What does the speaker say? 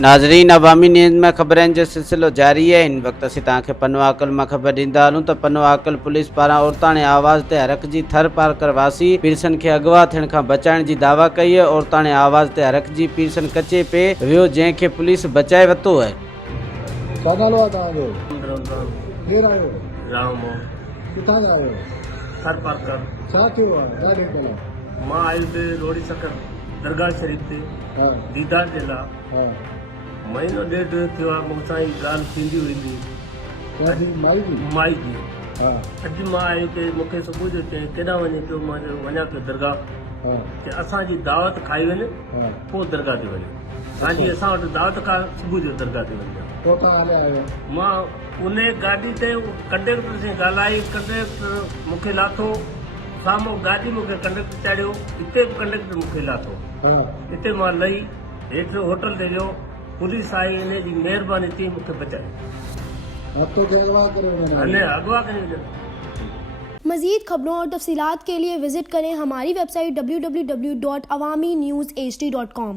नाज़रीन, अवामी न्यूज़ में ख़बरनि जो सिलसिलो जारी है। इन वक्त असीं तव्हांखे पनवाकल में ख़बर ॾींदा हलूं त पनवाकल पुलिस पारां औरताणे आवाज़ ते हरकजी थर पार करवासी पीरसन खे अगवा थियण खां बचाइण जी दावा कई है। औरताणे आवाज़ ते हरकजी पीरसन कचे पे वियो, जंहिंखे पुलिस बचाए वरितो है। छा नालो आहे तव्हांजो? केरु आहियो? राम किथां जा आहियो? थर पार कर छा थियो आहे? छा ॾे भला? मां आयो ते रोड़ी सकर दरगाह शरीफ़ ते हा दीदार जे लाइ हा महीनो ॾेढ थियो आहे। मूंसां ई ॻाल्हि थींदी वेंदी छा थी माई जी? माई जी। हा अॼु मां आयो ते मूंखे सुबुह जो चई केॾां वञे पियो। मां चयो वञा पियो दरगाह। हा की असांजी दावत खाई वञे हा पोइ दरगाह ते वञे। हाजी असां वटि दावत खां सुबुह जो दरगाह ते वञा। पोइ तव्हां हलिया आहियो? मां उन गाॾी ते कंडक्टर सां ॻाल्हाई। कंडक्टर मूंखे लाथो साम्हूं गाॾी मूंखे कंडक्टर चाढ़ियो। हिते बि कंडक्टर मूंखे लाथो। हा हिते मां लही हेठि होटल ते वियो। पुलिस आई, इन जी महिरबानी थी मूंखे बचाई। हथों से अगवा करे वञा। अने अगवा करे विझो। मज़ीद खबरों और तफसीलात के लिए विजिट करें हमारी वेबसाइट www.awamiNewsHD.com।